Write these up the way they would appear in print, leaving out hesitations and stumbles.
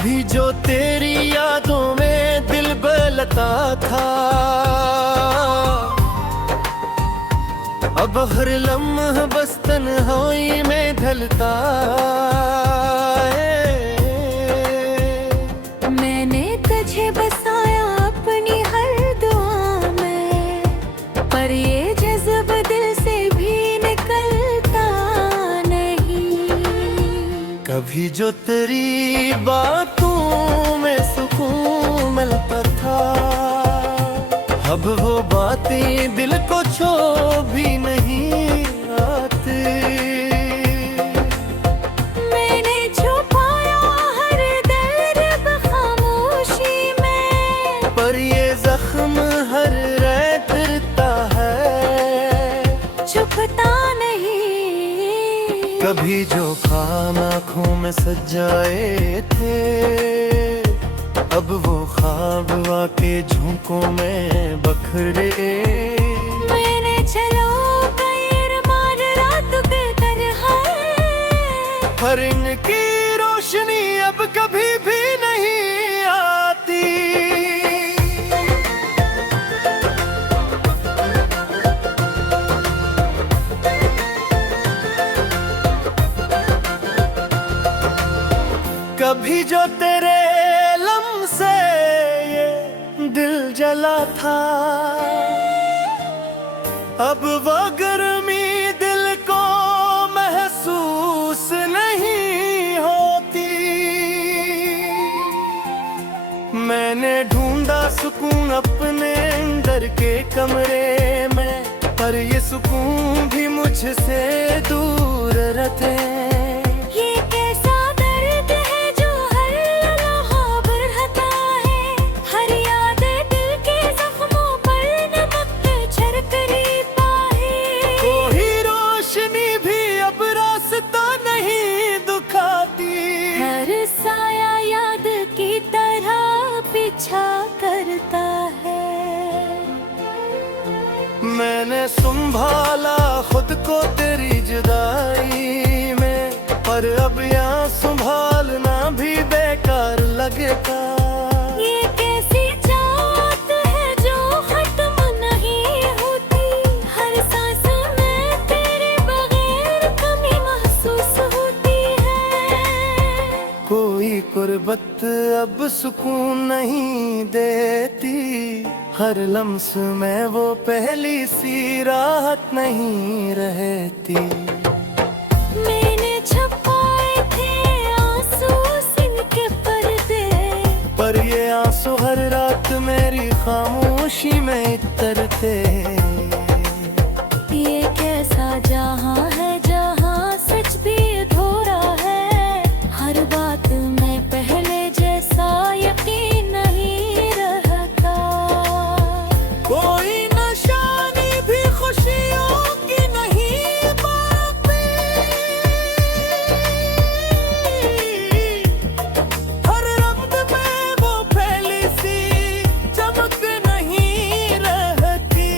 कभी जो तेरी यादों में दिल बहलता था, अब हर लम्हा बस तन्हाई में ढलता है। मैंने तुझे बसाया अपनी हर दुआ में, पर ये जज्ब दिल से भी निकलता नहीं। कभी जो तेरी बातों में सुकून मिलता था, अब वो बातें दिल को छू भी नहीं आती। मैंने छुपाया हर दर्द खामोशी में, पर ये जख्म हर रात रहता है, छुपता नहीं। कभी जो ख्वाब आँखों में सजाए थे, अब वो ख्वाब वाके झोंकों में बखरे। मैंने चलो गैर मार रात बेहतर है, पर इनकी रोशनी अब कभी भी नहीं आती। कभी जो तेरे लम से ये दिल जला था, अब वो गर्मी दिल को महसूस नहीं होती। मैंने ढूंढा सुकून अपने अंदर के कमरे में, पर ये सुकून भी मुझसे दूर रहते। ये कैसा दर्द है जो हर लम्हा बढ़ता है, हर याद दिल के जख्मों पर नमक छिड़कता है। कोई रोशनी भी अब रास्ता नहीं दिखाती, हर साया याद की तरह पीछा करता है। मैंने संभाला खुद को तेरी जुदाई में, पर अब यहाँ संभालना भी बेकार लगेगा। ये कैसी चाहत है जो खत्म नहीं होती, हर सांस में तेरे बगैर कमी महसूस होती है। कोई कुर्बत अब सुकून नहीं देती, हर लम्स में वो पहली सी राहत नहीं रहती। मैंने छुपाए थे आंसू सीन के पर्दे, पर ये आंसू हर रात मेरी खामोशी में उतरते। ये कैसा जहां है जहां सच भी अधूरा है, हर बात में पहले जैसा यकीन नहीं रहता। कोई निशानी भी खुशियों की नहीं बाकी, हर रंग में वो पहली सी चमक नहीं रहती।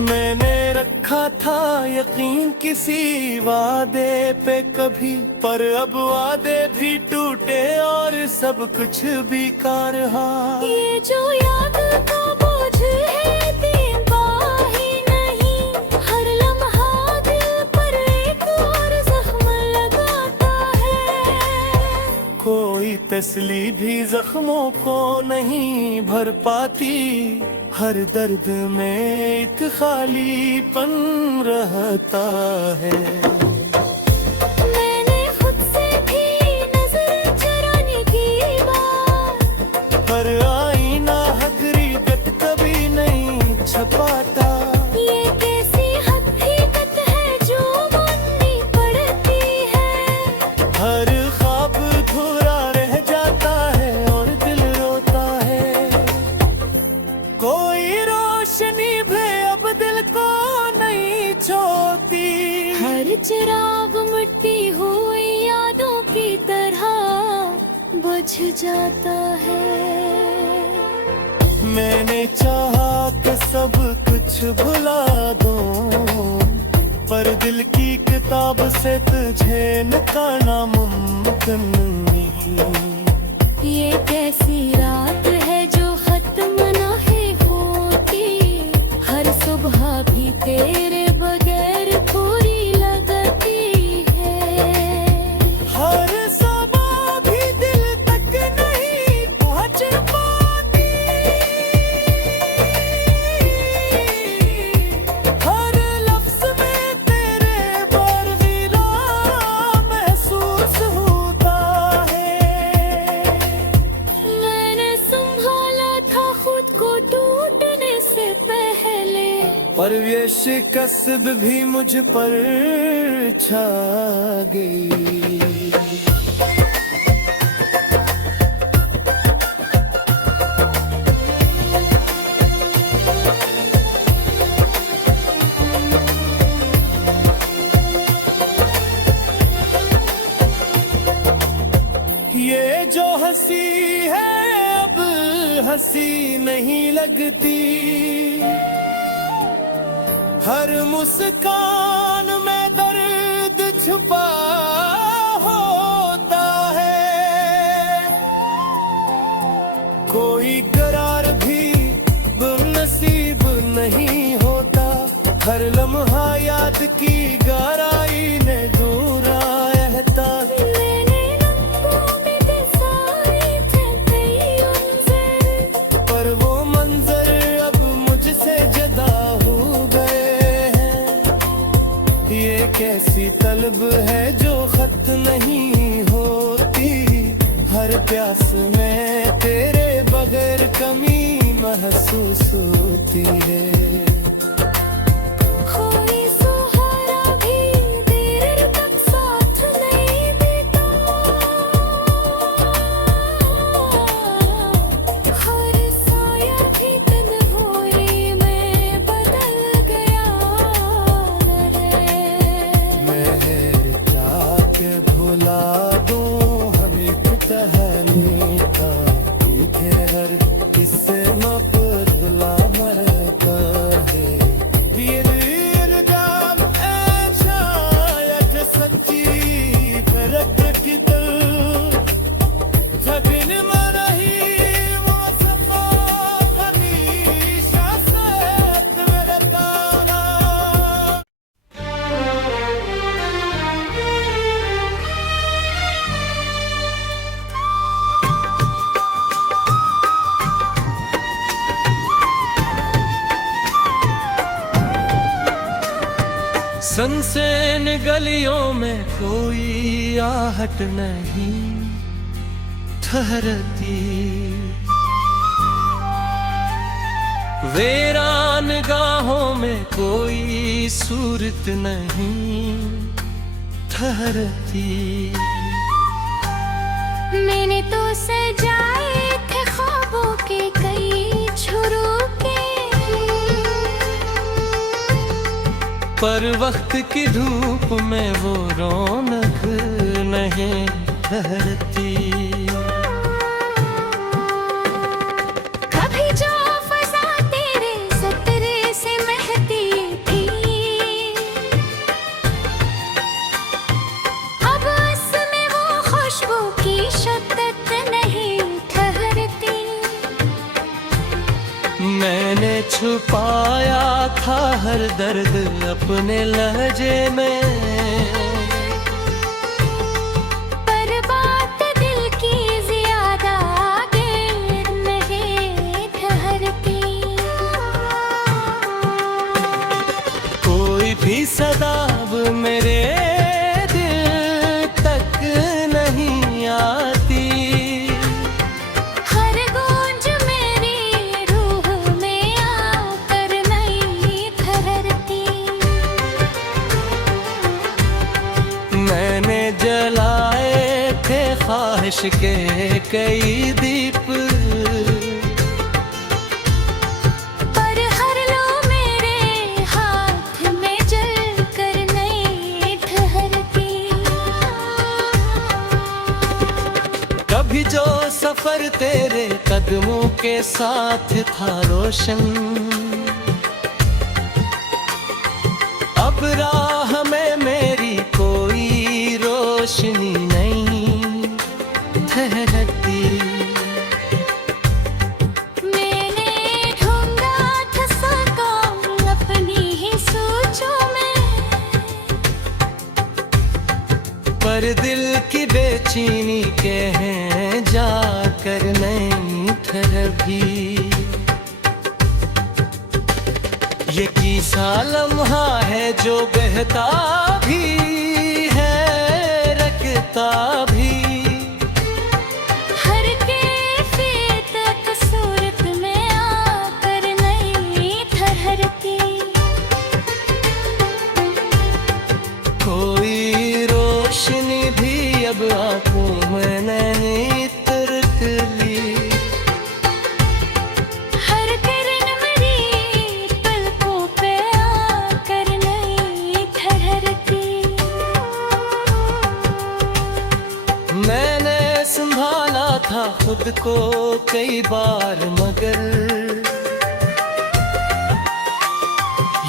मैंने रखा था यकीन किसी वादे पे कभी, पर अब वादे भी टूटे और सब कुछ बेकार रहा। ये जो याद का बोझ है दीवा ही नहीं, हर लम्हा दिल पर एक और जख्म लगाता है। कोई तसली भी जख्मों को नहीं भर पाती, हर दर्द में एक खालीपन रहता है। मैंने खुद से भी नजर चुराने की बात, पर आईना हकीकत कभी नहीं छपाता। ये कैसी हकीकत है जो माननी पड़ती है। हर ख्वाब अधूरा रह जाता है और दिल रोता है। कोई रोशनी भी अब दिल को नहीं छोती, हर चिराग मिट्टी हुई यादों की तरह बुझ जाता है। मैंने चाहा कि सब कुछ भुला दूं, पर दिल की किताब से तुझे निकालना मुमकिन नहीं। ये कैसी रात है जो खत्म नहीं होती, हर सुबह भी तेरे बगैर पूरी लगती है। हर समा भी दिल तक नहीं पहुंच पाती, हर लफ्ज में तेरे बरगीरा महसूस होता है। मैंने संभाला था खुद को टूटने से पहले, पर ये शिकस्त भी मुझ पर छा गई। ये जो हंसी है अब हंसी नहीं लगती, हर मुस्कान में दर्द छुपा होता है। कोई करार भी नसीब नहीं होता, हर लम्हा याद की गहराई ने दूरा रहता। मैंने लम्हों में दिसाए थे कई मंज़र, पर वो मंजर अब मुझसे जुदा हो गए हैं। ये कैसी तलब है जो खत नहीं होती, हर प्यास में तेरे बगैर कमी महसूस होती है। कोई सहारा भी देर तक साथ नहीं देता, हर साया भी तन्हाई में बदल गया है। मैं चाह के भुला दूं हर एक टहलने का, पीछे हर किस्से में बदला मरता है। ये इल्जाम है शायद सच्ची फर्क की दिल, जबीन में रही वो सफा हमेशा साथ मेरे तारा। सनसैन गलियों में कोई आहट नहीं ठहरती, वीरान गाहों में कोई सूरत नहीं ठहरती। मैंने तो सजाए थे ख्वाबों के कई झरोखे, पर वक्त की धूप में वो रौनक नहीं ठहरती। कभी जो फजा तेरे सतरे से महती थी, अब उसमें वो खुशबू की शिद्दत नहीं ठहरती। मैंने छुपाया था हर दर्द अपने लहजे में, पर बात दिल की ज्यादा देर नहीं ठहरती। कोई भी सदाब मेरे दिल तक नहीं आती, हर गूंज मेरी रूह में आकर नहीं ठहरती। मैंने जलाए थे ख्वाहिश के कई दीप, पर हर लो मेरे हाथ में जल कर नहीं ठहरती। कभी जो सफर तेरे कदमों के साथ था रोशन, अब राह में मेरी कोई रोशनी नहीं पर दिल की बेचैनी के हैं जाकर नहीं ठहर भी। ये किसा लम्हा है जो बहता भी है रखता भी। हर कैफियत सूरत में आकर नहीं ठहरती। कोई रोशनी भी अब आंखों में नहीं तरक ली। हर किरण मेरी पलकों पे आकर नहीं ठहरती। मैंने संभाला था खुद को कई बार मगर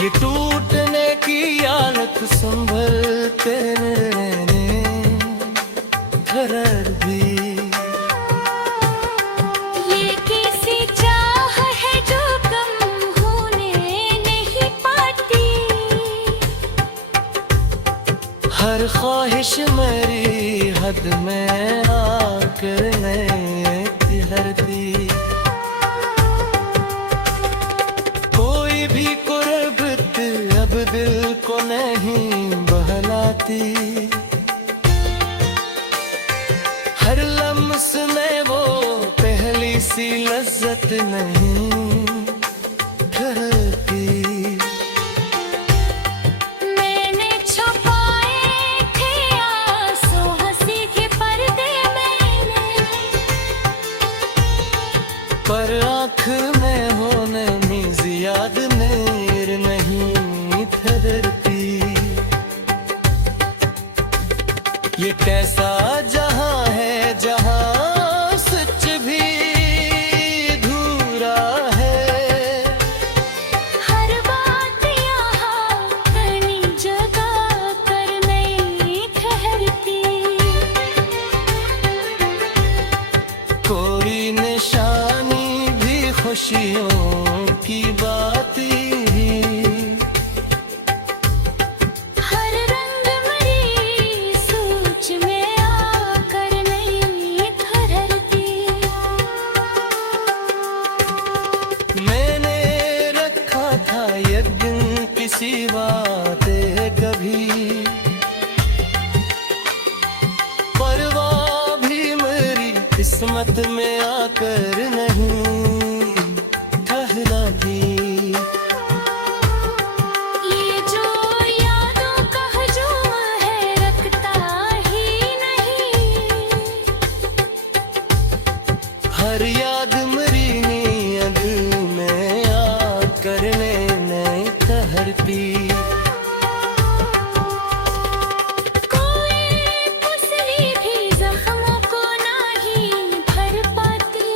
ये टूटने की आदत संभलते रहने ठहर भी। ये किसी चाह है जो कम होने नहीं पाती। हर ख्वाहिश मेरी हद में आकर नहीं ठहरती। कोई भी कुर्बत अब दिल को नहीं बहलाती। हर लम्स में वो पहली सी लज्जत नहीं ठहरती। मैंने छुपाए थे आंसू हंसी के पर्दे मैंने। पर आँख में होने नीज याद मेर नहीं ठहरती। ये कैसा जहां है जहां सच भी अधूरा है। हर बात यहाँ कहीं जगह कर नहीं ठहरती। कोई निशानी भी खुशियों की बात ही। हर रंग मेरी सोच में आकर नहीं ठहरती। मैंने रखा था यकीन किसी बाते कभी। परवाह भी मेरी किस्मत में आकर नहीं ठहरा भी। ये जो यादों का हजूम है रखता ही नहीं। हर याद मेरी नींद में आकर नहीं ठहरती। कोई पुसली भी जख्मों को नहीं भर पाती।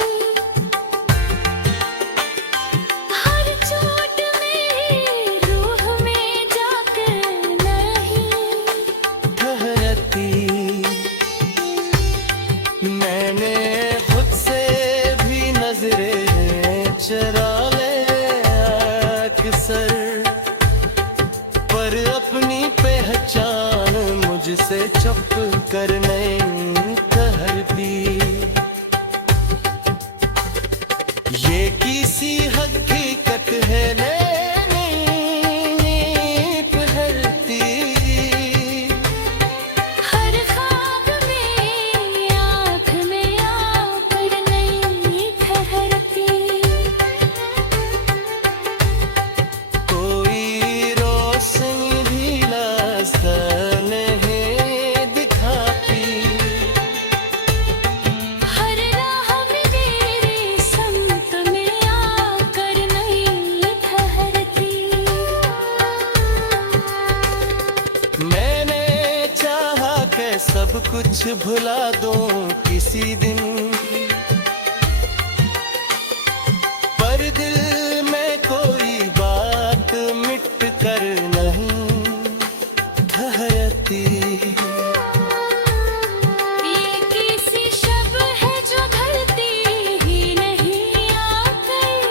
हर चोट मेरी रूह में जाकर नहीं ठहरती। मैंने खुद से भी नजरें चरा ले अक्सर। पर अपनी पहचान मुझसे छुप कर नहीं ठहरती। ये किसी हकीकत है नहीं ठहरती। हर ख्वाब में आँख में आकर नहीं ठहरती। कोई रोशनी भी रास्ता नहीं दिखाती। हर राह में मेरी संत में आकर नहीं ठहरती। मैंने चाहा कि सब कुछ भुला दूं किसी दिन। पर दिल में कोई बात मिट कर नहीं ठहरती। ये किसी शब है जो ढलती ही नहीं आकर।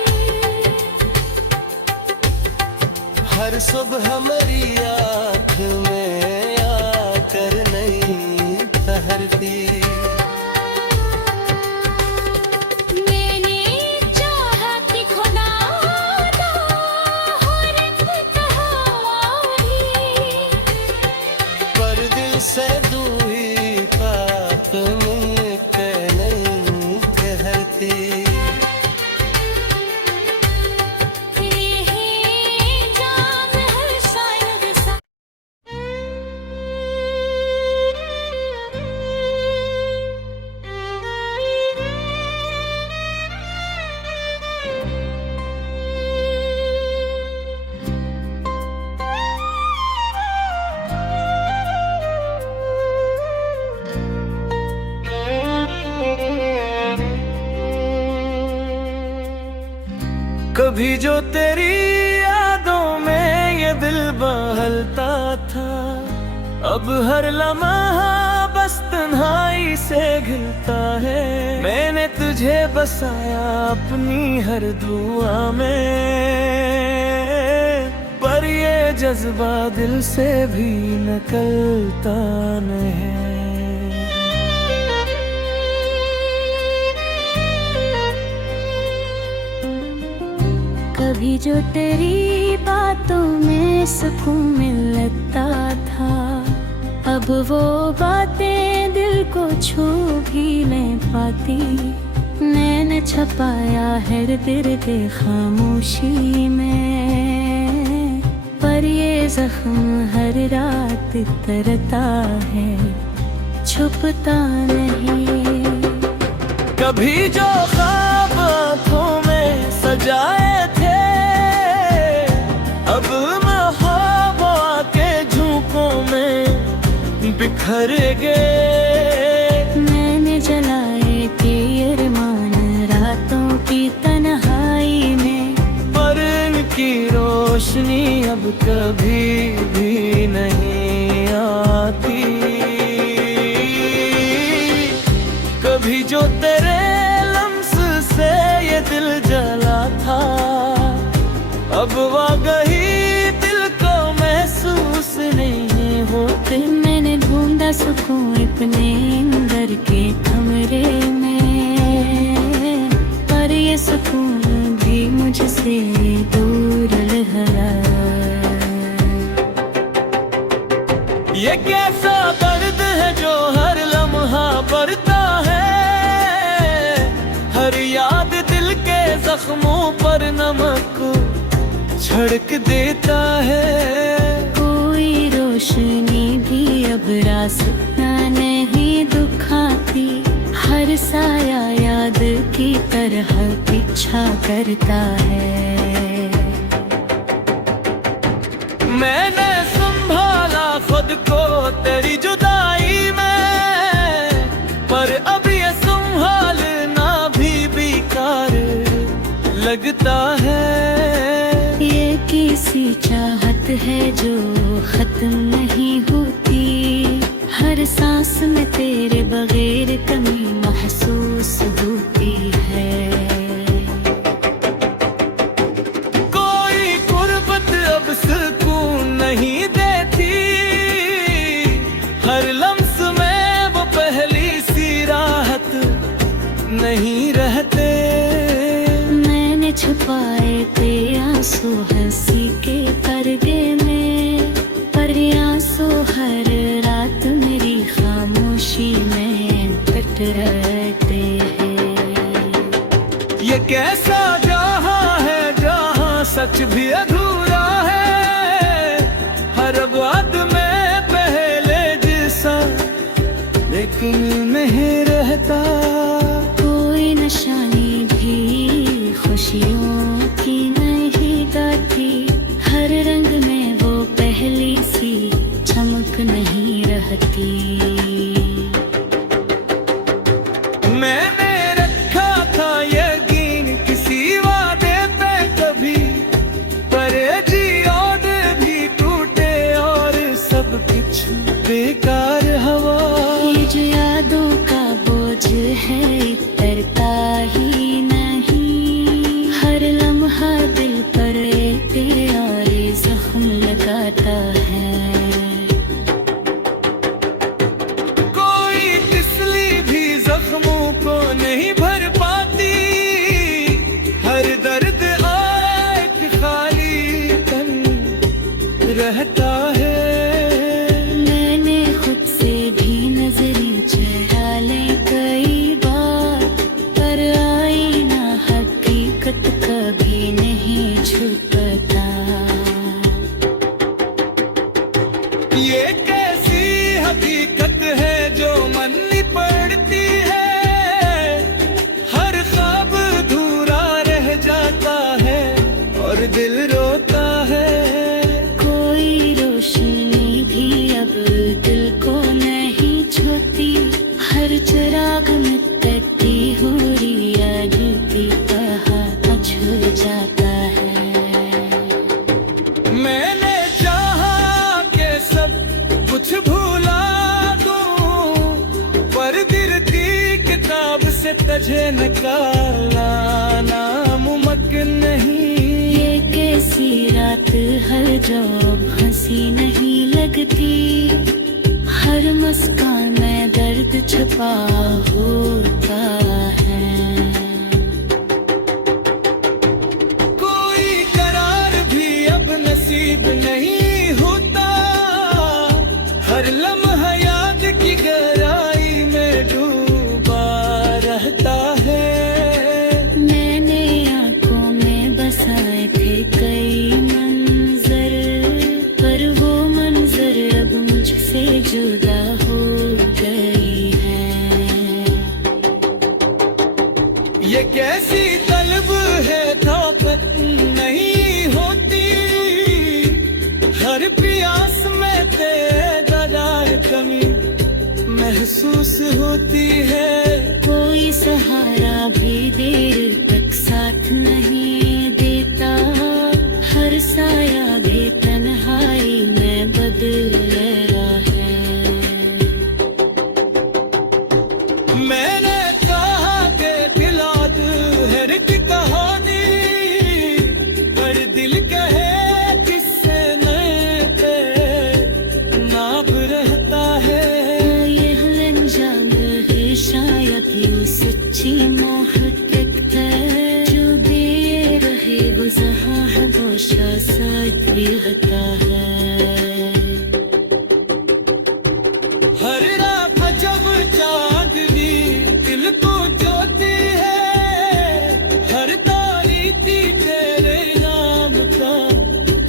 हर सुबह हमारी आँख में आकर नहीं कभी जो तेरी यादों में ये दिल बहलता था, अब हर लम्हा बस तन्हाई से घिरता है। मैंने तुझे बसाया अपनी हर दुआ में, पर ये जज्बा दिल से भी निकलता नहीं। कभी जो तेरी बातों में सुकून मिलता था, अब वो बातें दिल को छू भी नहीं पाती। मैंने छपाया है दर्द खामोशी में, पर ये जख्म हर रात तरता है, छुपता नहीं। कभी जो ख्वाब आँखों में सजाए थे, अब महबूबा के झोंकों में बिखर गए। मैंने जलाए थे अरमान रातों की तन्हाई में, पर इनकी रोशनी अब कभी भी नहीं आती। कभी जो तेरे लम्स से ये दिल जला था, अब वाकई दिल को महसूस नहीं होते। मैंने ढूंढा सुकून अपने अंदर के कमरे में, पर ये सुकून भी मुझसे दूर रहा। ये कैसा दर्द है जो हर लम्हा बढ़ता है, हर याद दिल के जख्मों पर नमक छिड़क देता है। कोई रोशनी भी अब रास्ता नहीं दिखाती, हर साया याद की तरह पीछा करता है। मैंने संभाला खुद को तेरी जुदाई में, पर अब ये संभालना भी बेकार लगता है। ये किसी चाहत है जो खत्म नहीं होती, हर सांस में तेरे बगैर कमी महसूस होती है। कोई गुर्बत अब सुकून नहीं देती, हर लम्स में वो पहली सी राहत नहीं रहते। मैंने छुपाए थे आंसू हंसी के पर्दे में, पर आंसू हर रात मेरी खामोशी में कट रहते हैं। ये कैसा जहां है जहां सच भी अधूरा है, हर बात में पहले जैसा लेकिन नहीं रहता। कोई निशानी भी खुशियों की नहीं गाती, हर रंग में वो पहली सी चमक नहीं रहती। मैंने रखा था यकीन किसी वादे पे कभी, पर जी याद भी टूटे और सब कुछ बेकार हवा। ये जो यादों का बोझ है उतरता ही नहीं, हर लम्हा दिल पर प्यार जख्म लगाता है। कोई तिसली भी जख्मों को नहीं भर पाती, हर दर्द एक खाली तन रहता है। मैंने खुद से भी नजरें चढ़ा ले कई बार, पर आईना हकीकत कभी नहीं छुपता। ये कैसी हकीकत है जो मननी पड़ती है, हर ख्वाब अधूरा रह जाता है और दिल रोता है। कोई रोशनी भी अब दिल को नहीं छूती, हर चिराग में तकती हुई याद की तरह बुझ जाता तुझे निकालना नामुमकिन नहीं। ये कैसी रात हर जॉब हंसी नहीं लगती, हर मुस्कान में दर्द छुपा होता है। कोई करार भी अब नसीब नहीं होता, हर लम्हा याद की गहराई में डूबा रहता है। मैंने आंखों में बसाए थे कई मंजर, पर वो मंजर अब मुझसे जुदा हो गई है। ये कैसी तलब है ताकत नहीं होती, हर प्यास में तेरे कमी महसूस होती है। कोई सहारा भी देर तक साथ नहीं देता, हर साया भी तन्हाई में बदल रहा है। मैंने कहा कि दिलाद है रित कहानी, पर दिल कहे किससे नए पे नाब रहता है। ये अंजाम है शायद ये सच्ची मोहब्बत है, जो दे रहे वो जहाँ है गोशा साथ रहता है। हर रात जब चांदनी दिल को जोती है, हर तारीखी तेरे नाम का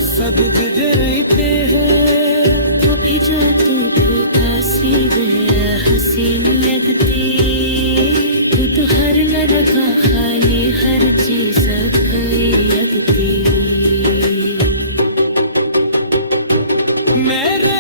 शब्द रहते हैं। वो भी जो तू हंसी हसीन लगती, तू तो हर लड़का खाली हर चीज लगती। मेरे